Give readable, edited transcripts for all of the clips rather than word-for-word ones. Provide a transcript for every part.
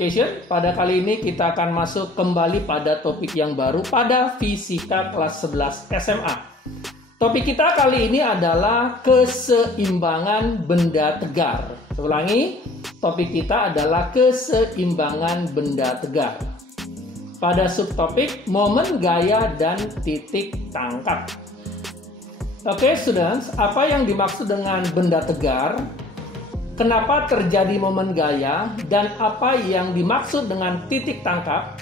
Education. Pada kali ini kita akan masuk kembali pada topik yang baru pada fisika kelas 11 SMA. Topik kita kali ini adalah keseimbangan benda tegar. Saya ulangi, topik kita adalah keseimbangan benda tegar. Pada subtopik momen gaya dan titik tangkap. Oke, students, apa yang dimaksud dengan benda tegar? Kenapa terjadi momen gaya dan apa yang dimaksud dengan titik tangkap?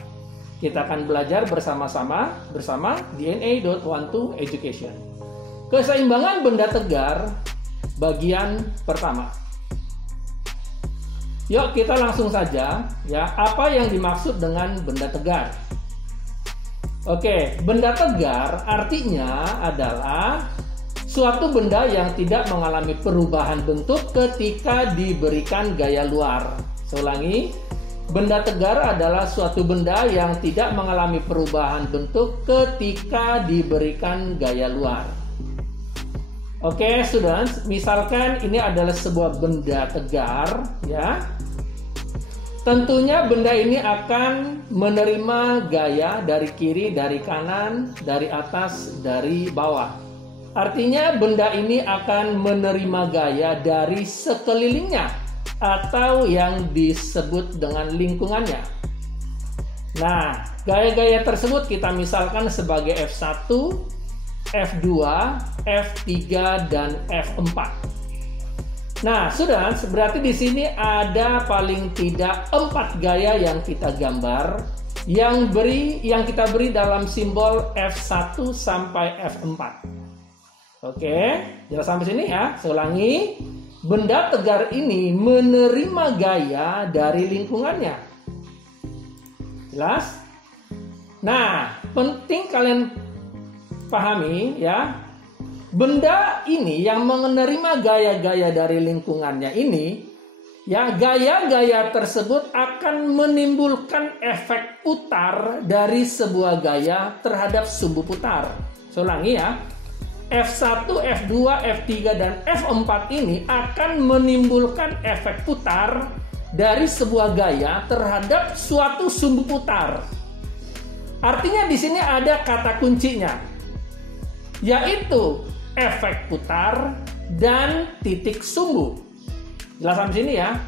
Kita akan belajar bersama-sama bersama DNA.12 Education. Keseimbangan benda tegar bagian pertama. Yuk kita langsung saja ya, apa yang dimaksud dengan benda tegar? Oke, benda tegar artinya adalah suatu benda yang tidak mengalami perubahan bentuk ketika diberikan gaya luar. Saya ulangi, benda tegar adalah suatu benda yang tidak mengalami perubahan bentuk ketika diberikan gaya luar. Oke, students, misalkan ini adalah sebuah benda tegar, ya. Tentunya benda ini akan menerima gaya dari kiri, dari kanan, dari atas, dari bawah. Artinya benda ini akan menerima gaya dari sekelilingnya atau yang disebut dengan lingkungannya. Nah, gaya-gaya tersebut kita misalkan sebagai F1, F2, F3, dan F4. Nah, sudah, berarti di sini ada paling tidak 4 gaya yang kita gambar yang kita beri dalam simbol F1 sampai F4. Oke, jelas sampai sini ya. Saya ulangi, benda tegar ini menerima gaya dari lingkungannya. Jelas? Nah, penting kalian pahami ya. Benda ini yang menerima gaya-gaya dari lingkungannya ini, ya, gaya-gaya tersebut akan menimbulkan efek putar dari sebuah gaya terhadap sumbu putar. Saya ulangi ya. F1, F2, F3, dan F4 ini akan menimbulkan efek putar dari sebuah gaya terhadap suatu sumbu putar. Artinya di sini ada kata kuncinya, yaitu efek putar dan titik sumbu. Jelas sampai sini ya.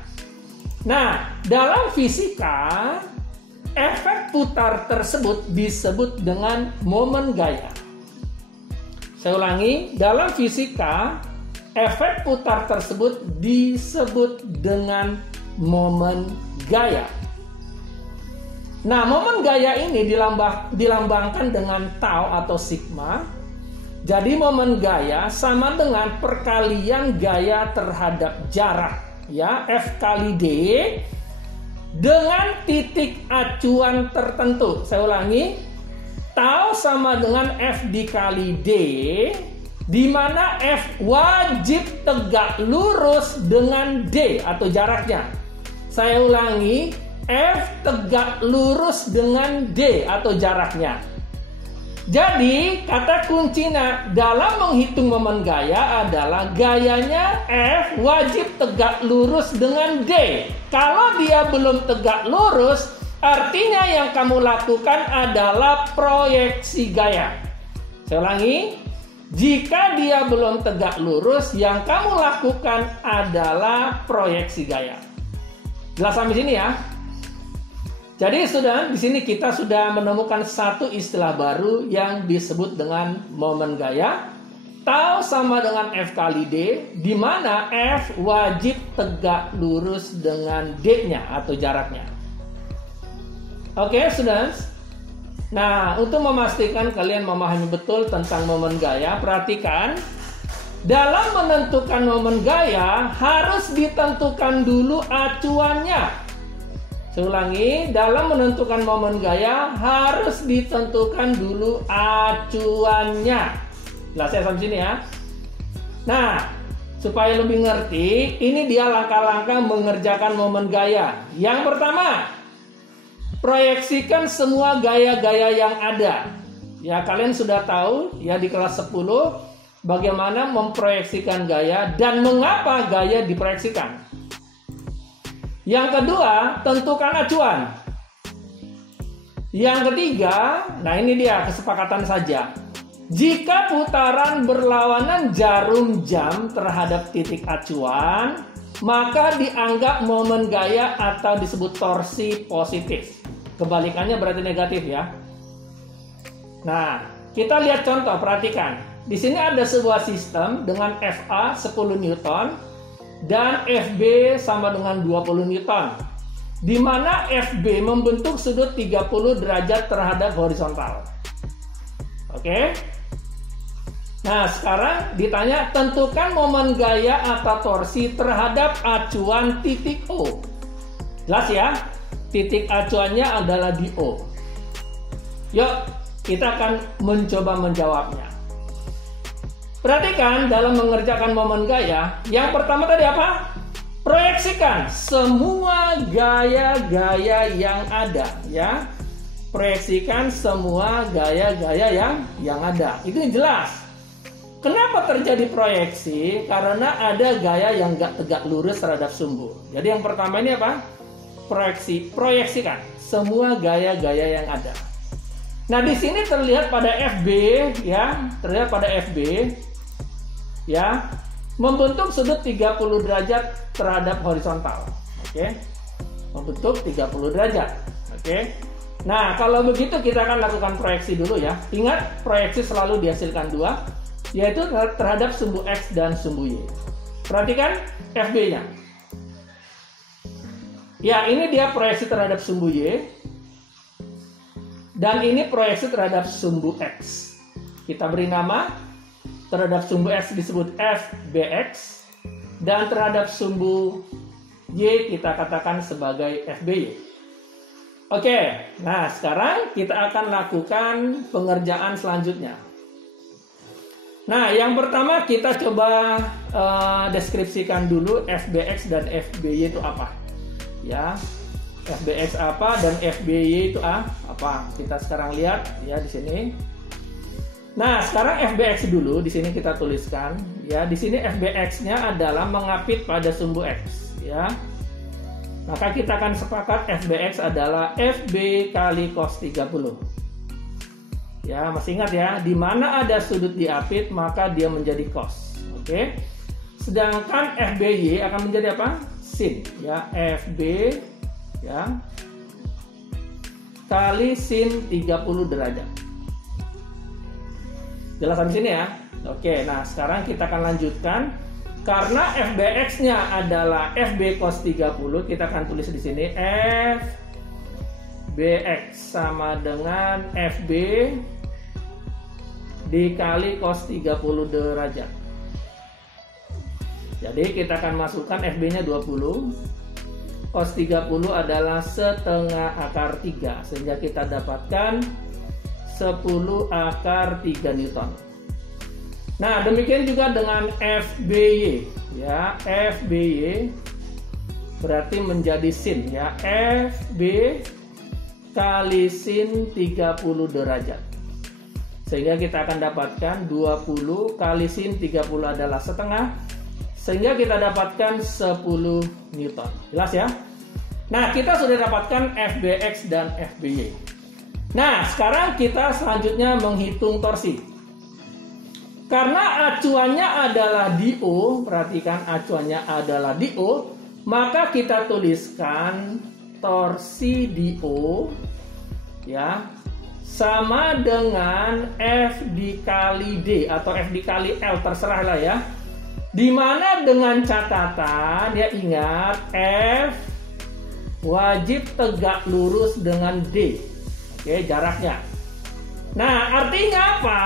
Nah, dalam fisika, efek putar tersebut disebut dengan momen gaya. Saya ulangi, dalam fisika, efek putar tersebut disebut dengan momen gaya. Nah, momen gaya ini dilambangkan dengan tau atau sigma. Jadi momen gaya sama dengan perkalian gaya terhadap jarak, ya, F kali D dengan titik acuan tertentu. Saya ulangi, tau sama dengan F dikali D, di mana F wajib tegak lurus dengan D atau jaraknya. Saya ulangi, F tegak lurus dengan D atau jaraknya. Jadi kata kuncinya dalam menghitung momen gaya adalah gayanya F wajib tegak lurus dengan D. Kalau dia belum tegak lurus, artinya yang kamu lakukan adalah proyeksi gaya. Saya ulangi, jika dia belum tegak lurus, yang kamu lakukan adalah proyeksi gaya. Jelas sampai sini ya? Jadi sudah di sini kita sudah menemukan satu istilah baru yang disebut dengan momen gaya. Tau sama dengan F kali D, di mana F wajib tegak lurus dengan D-nya atau jaraknya. Oke, students. Nah, untuk memastikan kalian memahami betul tentang momen gaya, perhatikan, dalam menentukan momen gaya harus ditentukan dulu acuannya. Saya ulangi, dalam menentukan momen gaya harus ditentukan dulu acuannya. Jelas ya sampai sini ya. Nah, supaya lebih ngerti, ini dia langkah-langkah mengerjakan momen gaya. Yang pertama, proyeksikan semua gaya-gaya yang ada. Ya, kalian sudah tahu ya di kelas 10 bagaimana memproyeksikan gaya dan mengapa gaya diproyeksikan. Yang kedua, tentukan acuan. Yang ketiga, nah ini dia kesepakatan saja. Jika putaran berlawanan jarum jam terhadap titik acuan, maka dianggap momen gaya atau disebut torsi positif. Kebalikannya berarti negatif ya. Nah, kita lihat contoh, perhatikan. Di sini ada sebuah sistem dengan FA 10 Newton dan FB sama dengan 20 Newton. Di mana FB membentuk sudut 30 derajat terhadap horizontal. Oke? Nah, sekarang ditanya tentukan momen gaya atau torsi terhadap acuan titik O. Jelas ya? Titik acuannya adalah di O. Yuk, kita akan mencoba menjawabnya. Perhatikan dalam mengerjakan momen gaya, yang pertama tadi apa? Proyeksikan semua gaya-gaya yang ada, ya. Proyeksikan semua gaya-gaya yang ada. Itu yang jelas. Kenapa terjadi proyeksi? Karena ada gaya yang nggak tegak lurus terhadap sumbu. Jadi yang pertama ini apa? Proyeksikan semua gaya-gaya yang ada. Nah, di sini terlihat pada FB, ya, terlihat pada FB, ya, membentuk sudut 30 derajat terhadap horizontal. Oke. Membentuk 30 derajat. Oke. Nah, kalau begitu kita akan lakukan proyeksi dulu ya. Ingat, proyeksi selalu dihasilkan dua, yaitu terhadap sumbu X dan sumbu Y. Perhatikan FB-nya. Ya, ini dia proyeksi terhadap sumbu Y. Dan ini proyeksi terhadap sumbu X. Kita beri nama. Terhadap sumbu X disebut FBX. Dan terhadap sumbu Y kita katakan sebagai FBY. Oke, nah sekarang kita akan lakukan pengerjaan selanjutnya. Nah, yang pertama kita coba deskripsikan dulu FBX dan FBY itu apa. Ya, FBX apa dan FBY itu apa? Kita sekarang lihat ya di sini. Nah, sekarang FBX dulu di sini kita tuliskan ya. Di sini FBX-nya adalah mengapit pada sumbu X ya. Maka kita akan sepakat FBX adalah FB kali cos 30. Ya, masih ingat ya, di mana ada sudut diapit maka dia menjadi cos. Oke. Sedangkan FBY akan menjadi apa? Sin ya, FB ya kali sin 30 derajat. Jelas di sini ya. Oke, nah sekarang kita akan lanjutkan. Karena FBX-nya adalah FB cos 30, kita akan tulis di sini FBX sama dengan FB dikali cos 30 derajat. Jadi kita akan masukkan FB-nya 20. Cos 30 adalah setengah akar 3, sehingga kita dapatkan 10 akar 3 Newton. Nah, demikian juga dengan FBY ya. FBY berarti menjadi sin ya. FB kali sin 30 derajat. Sehingga kita akan dapatkan 20 kali sin 30 adalah setengah. Sehingga kita dapatkan 10 Newton. Jelas ya? Nah, kita sudah dapatkan FBX dan FBY. Nah, sekarang kita selanjutnya menghitung torsi. Karena acuannya adalah di O, perhatikan acuannya adalah di O, maka kita tuliskan torsi di O ya sama dengan F dikali D atau F dikali L, terserah lah ya. Dimana dengan catatan ya, ingat F wajib tegak lurus dengan D. Oke, jaraknya. Nah, artinya apa?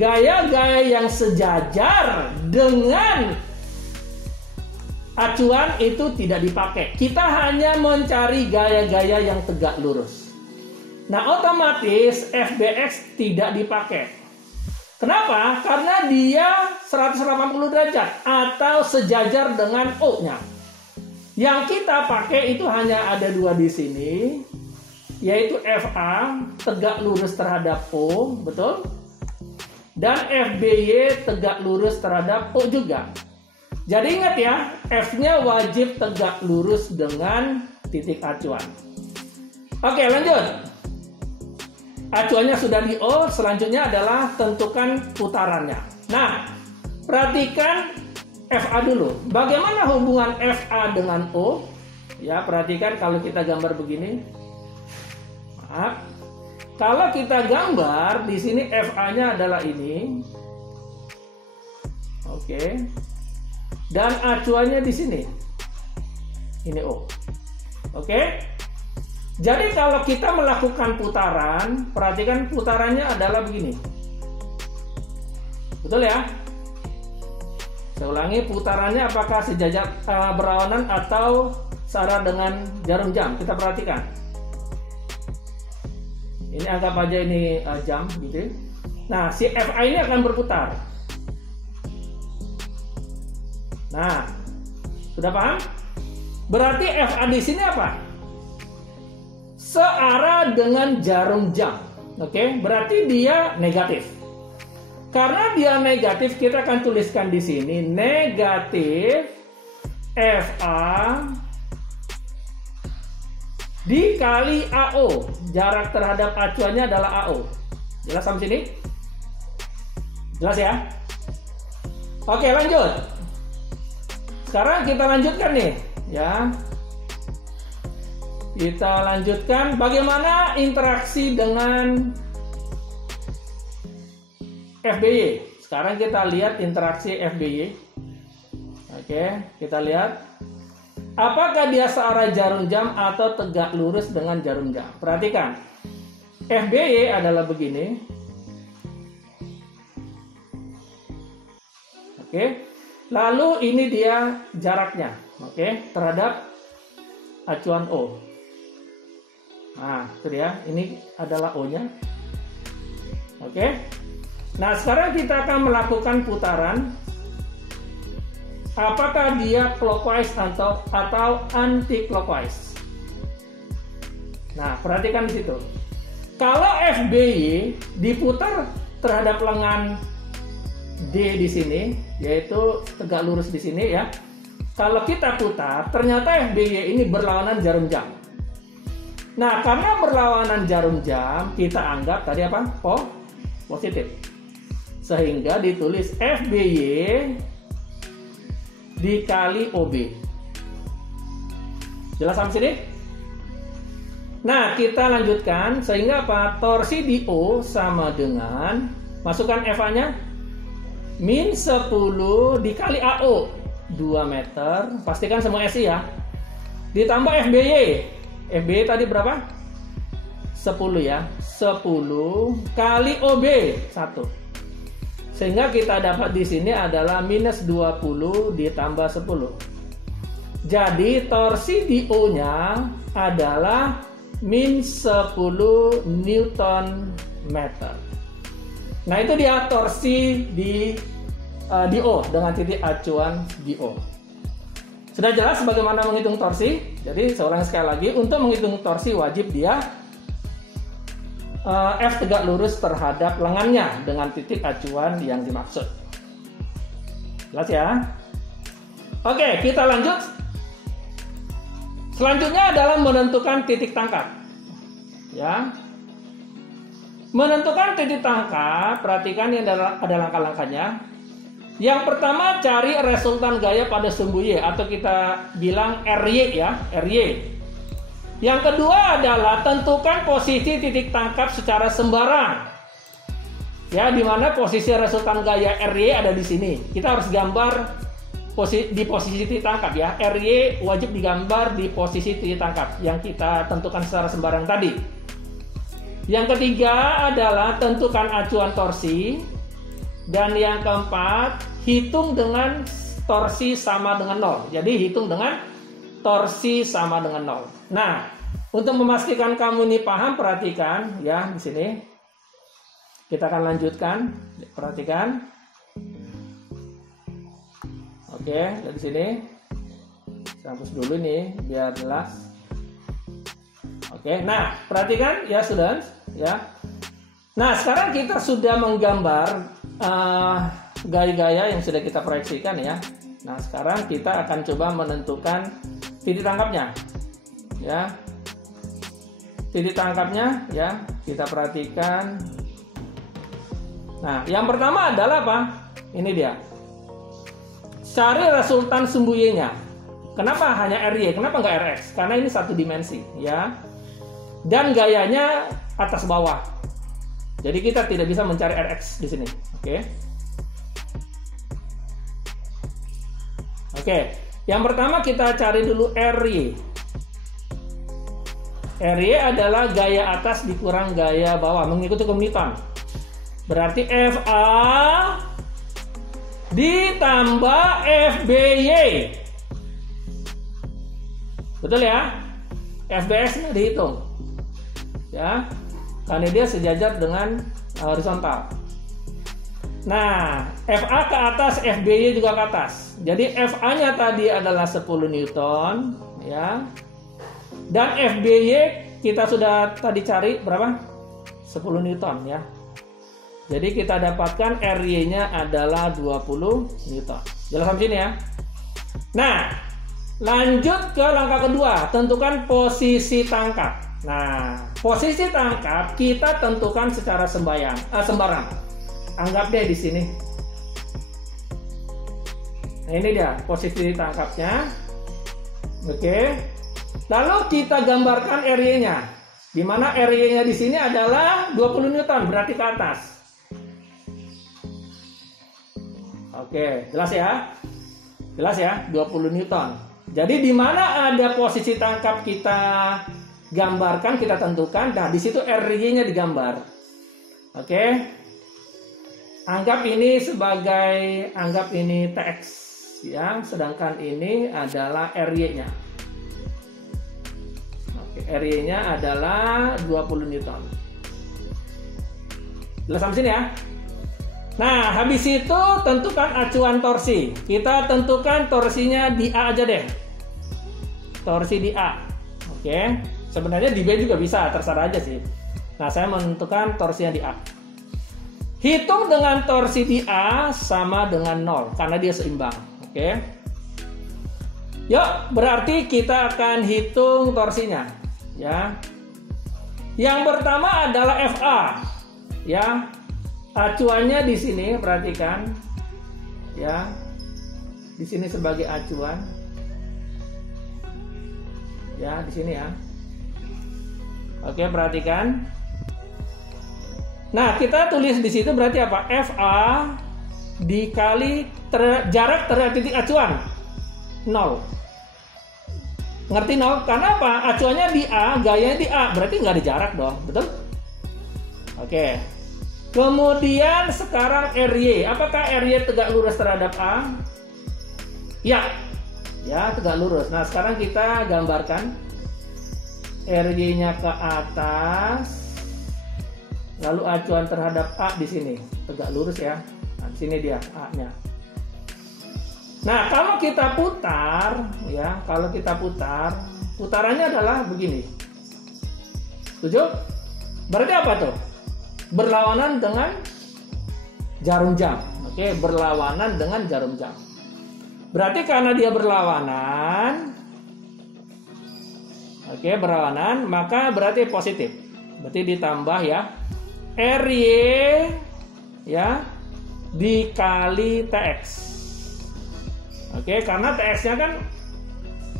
Gaya-gaya yang sejajar dengan acuan itu tidak dipakai. Kita hanya mencari gaya-gaya yang tegak lurus. Nah, otomatis FBX tidak dipakai. Kenapa? Karena dia 180 derajat atau sejajar dengan O-nya. Yang kita pakai itu hanya ada dua di sini, yaitu FA tegak lurus terhadap O, betul? Dan FBY tegak lurus terhadap O juga. Jadi ingat ya, F-nya wajib tegak lurus dengan titik acuan. Oke, lanjut. Acuannya sudah di O, selanjutnya adalah tentukan putarannya. Nah, perhatikan FA dulu. Bagaimana hubungan FA dengan O? Ya, perhatikan kalau kita gambar begini. Maaf. Kalau kita gambar di sini FA-nya adalah ini. Oke. Dan acuannya di sini. Ini O. Oke? Jadi kalau kita melakukan putaran, perhatikan putarannya adalah begini. Betul ya? Saya ulangi, putarannya apakah sejajar berlawanan atau searah dengan jarum jam? Kita perhatikan. Ini anggap aja ini jam gitu. Nah, si FA ini akan berputar. Nah, sudah paham? Berarti FA di sini apa? Searah dengan jarum jam. Oke, berarti dia negatif. Karena dia negatif, kita akan tuliskan di sini negatif FA dikali AO. Jarak terhadap acuannya adalah AO. Jelas sampai sini? Jelas ya? Oke, lanjut. Sekarang kita lanjutkan nih, ya. Kita lanjutkan bagaimana interaksi dengan FBY. Sekarang kita lihat interaksi FBY. Oke, kita lihat. Apakah dia searah jarum jam atau tegak lurus dengan jarum jam? Perhatikan. FBY adalah begini. Oke. Lalu ini dia jaraknya, oke, terhadap acuan O. Nah, itu dia. Ini adalah O-nya. Oke. Nah, sekarang kita akan melakukan putaran. Apakah dia clockwise atau anti clockwise? Nah, perhatikan di situ. Kalau FBY diputar terhadap lengan D di sini, yaitu tegak lurus di sini ya. Kalau kita putar, ternyata FBY ini berlawanan jarum jam. Nah, karena berlawanan jarum jam, kita anggap tadi apa? Positif. Sehingga ditulis FBY dikali OB. Jelas sampai sini? Nah, kita lanjutkan sehingga apa? Torsi di O sama dengan, masukkan FA-nya, min 10 dikali AO 2 meter. Pastikan semua SI ya. Ditambah FBY. FBY tadi berapa? 10 ya. 10 kali OB 1. Sehingga kita dapat di sini adalah minus 20 ditambah 10. Jadi torsi di O-nya adalah min 10 Newton meter. Nah, itu dia torsi di O dengan titik acuan di O. Sudah jelas bagaimana menghitung torsi? Jadi saya ulangi sekali lagi, untuk menghitung torsi wajib dia F tegak lurus terhadap lengannya dengan titik acuan yang dimaksud. Jelas ya? Oke, kita lanjut. Selanjutnya adalah menentukan titik tangkap. Ya. Menentukan titik tangkap, perhatikan ini ada langkah-langkahnya. Yang pertama, cari resultan gaya pada sumbu Y atau kita bilang RY ya, RY. Yang kedua adalah tentukan posisi titik tangkap secara sembarang. Ya, di mana posisi resultan gaya RY ada di sini. Kita harus gambar di posisi titik tangkap ya. RY wajib digambar di posisi titik tangkap yang kita tentukan secara sembarang tadi. Yang ketiga adalah tentukan acuan torsi. Dan yang keempat, hitung dengan torsi sama dengan 0. Jadi hitung dengan torsi sama dengan 0. Nah, untuk memastikan kamu ini paham, perhatikan ya di sini. Kita akan lanjutkan. Perhatikan. Oke, dari sini. Saya hapus dulu nih biar jelas. Oke, nah perhatikan ya students ya. Nah, sekarang kita sudah menggambar gaya-gaya yang sudah kita proyeksikan ya. Nah, sekarang kita akan coba menentukan titik tangkapnya. Ya. Titik tangkapnya ya, kita perhatikan. Nah, yang pertama adalah apa? Ini dia. Cari resultan sumbu Y-nya. Kenapa hanya RY? Kenapa nggak RX? Karena ini satu dimensi, ya. Dan gayanya atas bawah. Jadi kita tidak bisa mencari RX di sini. Oke. Oke. Yang pertama kita cari dulu RY. RY adalah gaya atas dikurang gaya bawah mengikuti hukum Newton. Berarti FA ditambah FBY. Betul ya? FBS-nya dihitung. Ya. Karena dia sejajar dengan horizontal. Nah, FA ke atas, FBY juga ke atas. Jadi FA-nya tadi adalah 10 Newton, ya. Dan FBY kita sudah tadi cari berapa? 10 Newton, ya. Jadi kita dapatkan RY-nya adalah 20 Newton. Jelas sampai sini ya? Nah, lanjut ke langkah kedua, tentukan posisi tangkap. Nah, posisi tangkap kita tentukan secara sembarang. Anggap deh di sini. Nah, ini dia posisi tangkapnya. Oke. Lalu kita gambarkan RY-nya. Di mana RY-nya di sini adalah 20 Newton, berarti ke atas. Oke, jelas ya? Jelas ya, 20 Newton. Jadi di mana ada posisi tangkap kita gambarkan, kita tentukan. Nah, di situ RY-nya digambar. Oke. Anggap ini sebagai TX ya, sedangkan ini adalah RY-nya. Oke, RY-nya adalah 20 Newton. Jelas sampai sini ya? Nah, habis itu tentukan acuan torsi. Kita tentukan torsinya di A aja deh. Torsi di A. Oke. Sebenarnya di B juga bisa, terserah aja sih. Nah, saya menentukan torsinya di A. Hitung dengan torsi di A sama dengan 0 karena dia seimbang. Oke. Yuk, berarti kita akan hitung torsinya, ya. Yang pertama adalah FA. Ya. Acuannya di sini, perhatikan. Ya. Di sini sebagai acuan. Ya, di sini ya. Oke, perhatikan. Nah, kita tulis di situ berarti apa? FA dikali jarak terhadap titik acuan 0. Ngerti 0? Karena apa? Acuannya di A, gayanya di A, berarti nggak ada jarak dong, betul? Oke. Kemudian sekarang RY. Apakah RY tegak lurus terhadap A? Ya. Ya, tegak lurus. Nah, sekarang kita gambarkan RY-nya ke atas. Lalu acuan terhadap A di sini, tegak lurus ya. Nah, di sini dia A-nya. Nah, kalau kita putar, ya, putarannya adalah begini. Setuju? Berarti apa tuh? Berlawanan dengan jarum jam. Oke, berlawanan dengan jarum jam. Berarti karena dia berlawanan, maka berarti positif. Berarti ditambah ya. RY ya dikali TX. Oke, karena TX-nya kan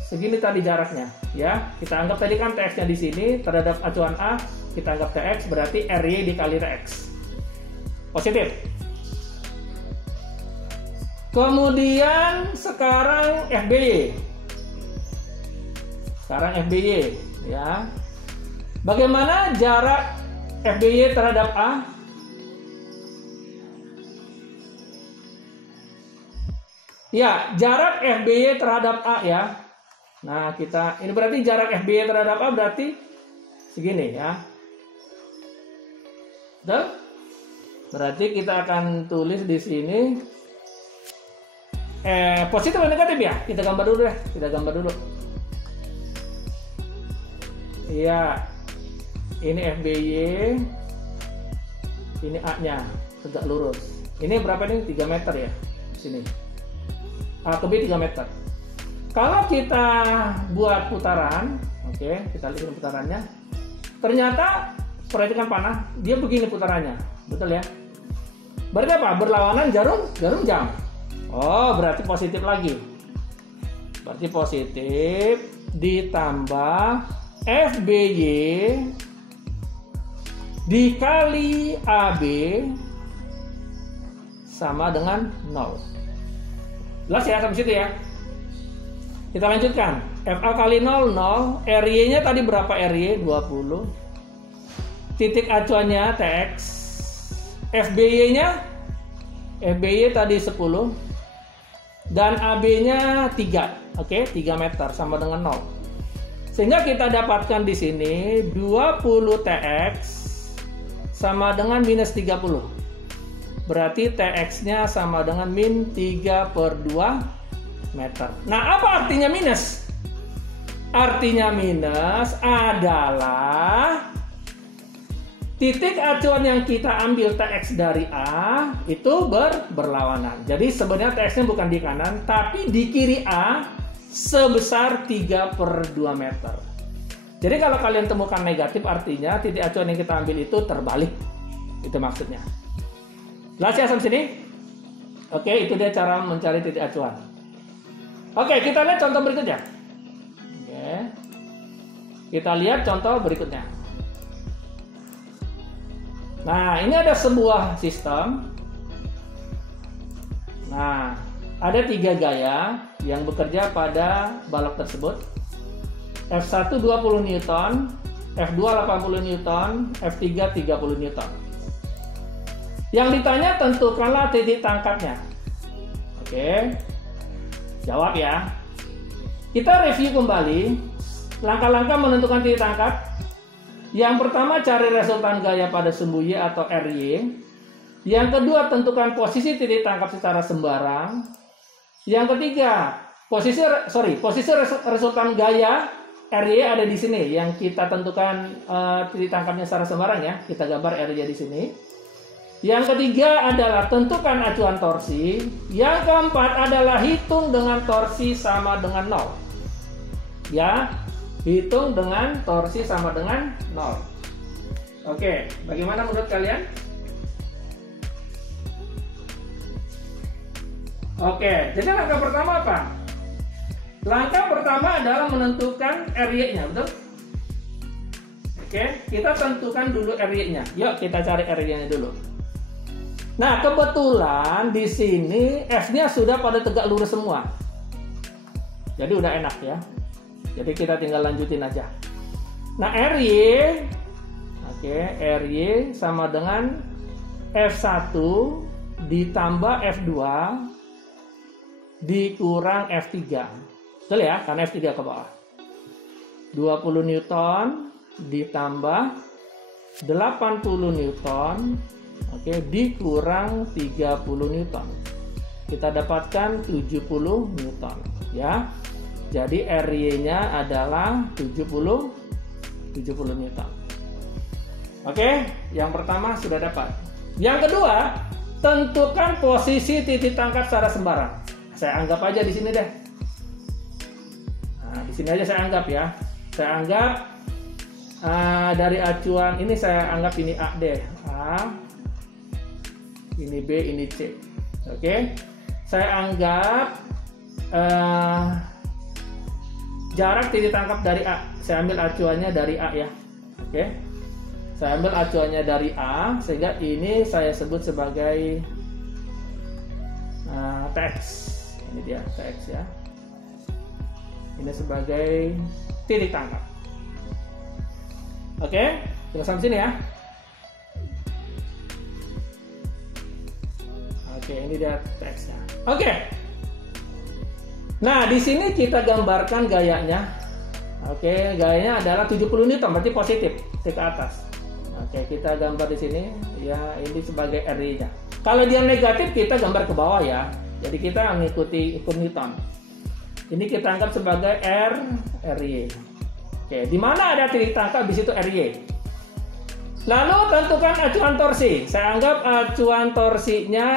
segini tadi jaraknya, ya. Kita anggap tadi kan TX-nya di sini terhadap acuan A, kita anggap TX berarti RY dikali TX. Positif. Kemudian sekarang FBY. Ya. Bagaimana jarak FBY terhadap A? Ya, jarak FBY terhadap A ya. Nah, ini berarti jarak FBY terhadap A berarti segini ya. Betul? Berarti kita akan tulis di sini positif atau negatif ya? Kita gambar dulu deh. Iya. Ini FBY. Ini A-nya tegak lurus. Ini berapa nih? 3 meter ya. Di sini. A ke B 3 meter. Kalau kita buat putaran, oke, kita lihat putarannya. Ternyata perhatikan panah, dia begini putarannya, betul ya? Berarti apa? Berlawanan jarum jam. Oh, berarti positif lagi. Berarti positif ditambah FBY dikali AB sama dengan 0. Jelas ya sampai situ ya? Kita lanjutkan. FA kali 0, 0. RY-nya tadi berapa RY? 20. Titik acuannya TX. FBY-nya? FBY tadi 10. Dan AB-nya 3. Oke, 3 meter sama dengan 0. Sehingga kita dapatkan di sini 20 TX sama dengan minus 30. Berarti TX-nya sama dengan min 3/2 meter. Nah, apa artinya minus? Artinya minus adalah titik acuan yang kita ambil TX dari A itu berlawanan. Jadi sebenarnya TX-nya bukan di kanan, tapi di kiri A sebesar 3/2 meter. Jadi kalau kalian temukan negatif, artinya titik acuan yang kita ambil itu terbalik. Itu maksudnya. Jelas ya sampai sini? Oke, itu dia cara mencari titik acuan. Oke, kita lihat contoh berikutnya. Oke. Kita lihat contoh berikutnya. Nah, ini ada sebuah sistem. Nah, ada 3 gaya yang bekerja pada balok tersebut. F1 20 Newton, F2 80 Newton, F3 30 Newton. Yang ditanya tentukanlah titik tangkapnya. Oke. Jawab ya. Kita review kembali langkah-langkah menentukan titik tangkap. Yang pertama, cari resultan gaya pada sumbu Y atau RY. Yang kedua, tentukan posisi titik tangkap secara sembarang. Yang ketiga, posisi resultan gaya RY ada di sini. Yang kita tentukan titik tangkapnya secara sembarang ya. Kita gambar RY di sini. Yang ketiga adalah tentukan acuan torsi. Yang keempat adalah hitung dengan torsi sama dengan 0. Ya, hitung dengan torsi sama dengan 0. Oke, bagaimana menurut kalian? Oke, jadi langkah pertama apa? Langkah pertama adalah menentukan RY-nya, betul? Oke, kita tentukan dulu RY-nya. Yuk kita cari RY-nya dulu. Nah, kebetulan di sini F-nya sudah pada tegak lurus semua. Jadi udah enak ya. Jadi kita tinggal lanjutin aja. Nah, RY, oke, RY sama dengan F1 ditambah F2 dikurang F3. Betul ya? Karena F3 ke bawah. 20 Newton ditambah 80 Newton. Oke, dikurang 30 Newton. Kita dapatkan 70 Newton ya. Jadi RY-nya adalah 70 Newton. Oke, yang pertama sudah dapat. Yang kedua, tentukan posisi titik tangkap secara sembarang. Saya anggap aja di sini deh. Nah, di sini aja saya anggap ya. Saya anggap dari acuan ini saya anggap ini A deh. A, ini B, ini C. Oke, saya anggap jarak titik tangkap dari A. Saya ambil acuannya dari A ya. Oke, saya ambil acuannya dari A, sehingga ini saya sebut sebagai TX. Ini dia TX ya. Ini sebagai titik tangkap. Oke, kita sampai sini ya. Oke, ini dia teksnya. Oke. Nah, di sini kita gambarkan gayanya. Oke, gayanya adalah 70 Newton, berarti positif ke atas. Oke, kita gambar di sini ya, ini sebagai RY-nya. Kalau dia negatif, kita gambar ke bawah ya. Jadi kita mengikuti Newton. Ini kita anggap sebagai RY. Oke, di mana ada titik tangkap di situ RY. Lalu tentukan acuan torsi. Saya anggap acuan torsinya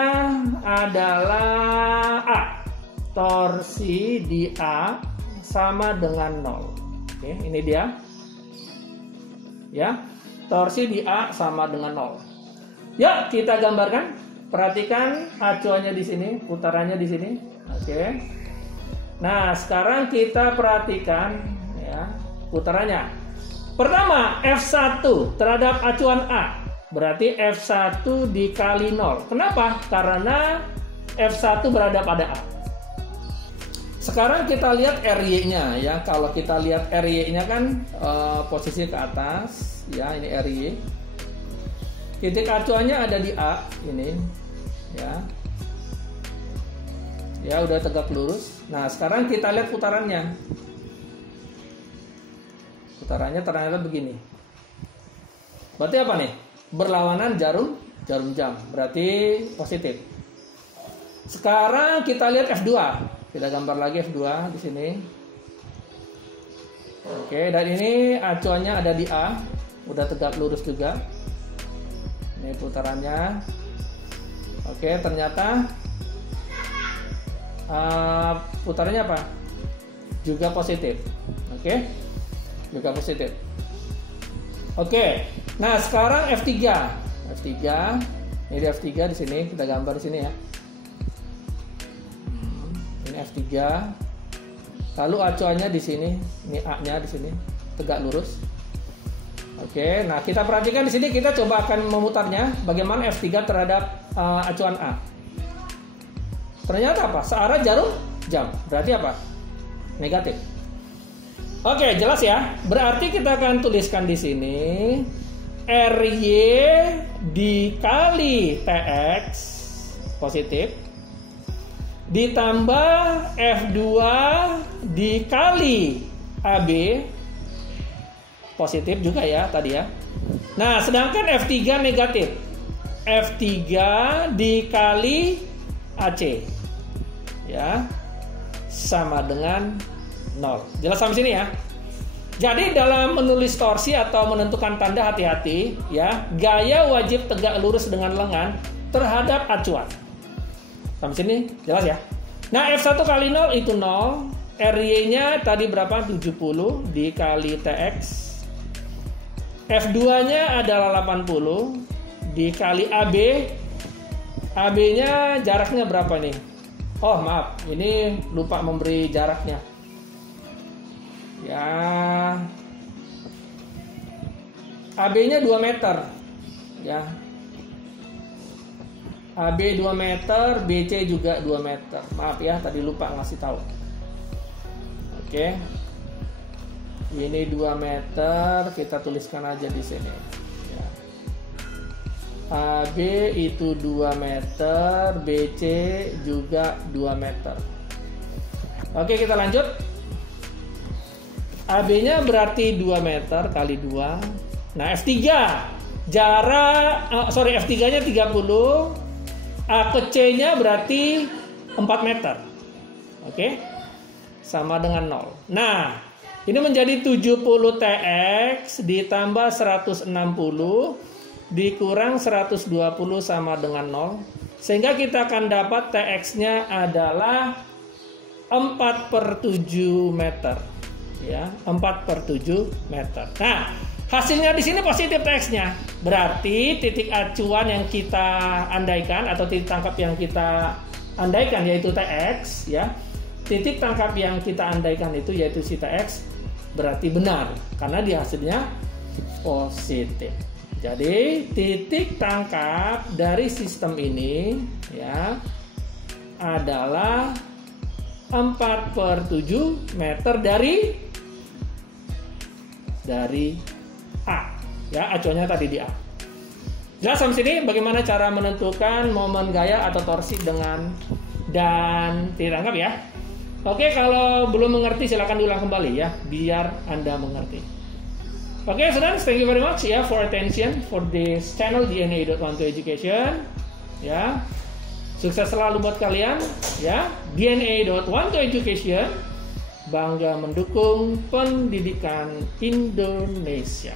adalah A. torsi di A sama dengan 0. Oke, ini dia. Ya, torsi di A sama dengan 0. Yuk, kita gambarkan. Perhatikan acuannya di sini, putarannya di sini. Oke. Nah, sekarang kita perhatikan ya, putarannya. Pertama, F1 terhadap acuan A. Berarti F1 dikali 0. Kenapa? Karena F1 berada pada A. Sekarang kita lihat RY-nya ya. Kalau kita lihat RY-nya kan posisi ke atas ya, ini RY. Titik acuannya ada di A ini ya. Ya, udah tegak lurus. Nah, sekarang kita lihat putarannya. Putarannya ternyata begini. Berarti apa nih? Berlawanan jarum jam. Berarti positif. Sekarang kita lihat F2. Kita gambar lagi F2 di sini. Oke, dan ini acuannya ada di A, udah tegak lurus juga. Ini putarannya. Oke, ternyata putarannya apa? Juga positif. Oke, juga positif. Oke, nah sekarang F3. Ini di F3 di sini, kita gambar di sini ya. F3, lalu acuannya di sini, ini A-nya di sini, tegak lurus. Oke, nah kita perhatikan di sini, kita coba akan memutarnya, bagaimana F3 terhadap acuan A. Ternyata apa? Searah jarum jam, berarti apa? Negatif. Oke, jelas ya. Berarti kita akan tuliskan di sini RY dikali TX positif, ditambah F2 dikali AB positif juga ya tadi ya. Nah, sedangkan F3 negatif. F3 dikali AC ya sama dengan 0. Jelas sampai sini ya. Jadi dalam menulis torsi atau menentukan tanda, hati-hati ya. Gaya wajib tegak lurus dengan lengan terhadap acuan. Sampai sini jelas ya. Nah, F1 kali 0 itu 0. RY-nya tadi berapa? 70 dikali TX. F2-nya adalah 80 dikali AB. AB-nya jaraknya berapa nih? Oh, maaf. Ini lupa memberi jaraknya. Ya. AB-nya 2 meter. Ya. AB 2 meter, BC juga 2 meter. Maaf ya, tadi lupa ngasih tahu. Oke. Ini 2 meter, kita tuliskan aja di sini. Ya. AB itu 2 meter, BC juga 2 meter. Oke, kita lanjut. AB-nya berarti 2 meter kali 2. Nah, F3 F3-nya 30. A ke C-nya berarti 4 meter. Oke. Sama dengan 0. Nah, ini menjadi 70 TX ditambah 160 dikurang 120 sama dengan 0. Sehingga kita akan dapat TX-nya adalah 4/7 meter. Ya, 4/7 meter. Nah, hasilnya di sini positif TX-nya. Berarti titik acuan yang kita andaikan atau titik tangkap yang kita andaikan yaitu TX ya. Titik tangkap yang kita andaikan itu yaitu si TX berarti benar karena di hasilnya positif. Jadi titik tangkap dari sistem ini ya adalah 4/7 meter dari A. Ya, acuannya tadi di A. Jelas sampai sini bagaimana cara menentukan momen gaya atau torsi dengan dan titik tangkap ya. Oke, kalau belum mengerti silakan diulang kembali ya, biar Anda mengerti. Oke, students, thank you very much ya for attention for this channel DNA.1to-Education. Ya, sukses selalu buat kalian ya. DNA.1to-Education bangga mendukung pendidikan Indonesia.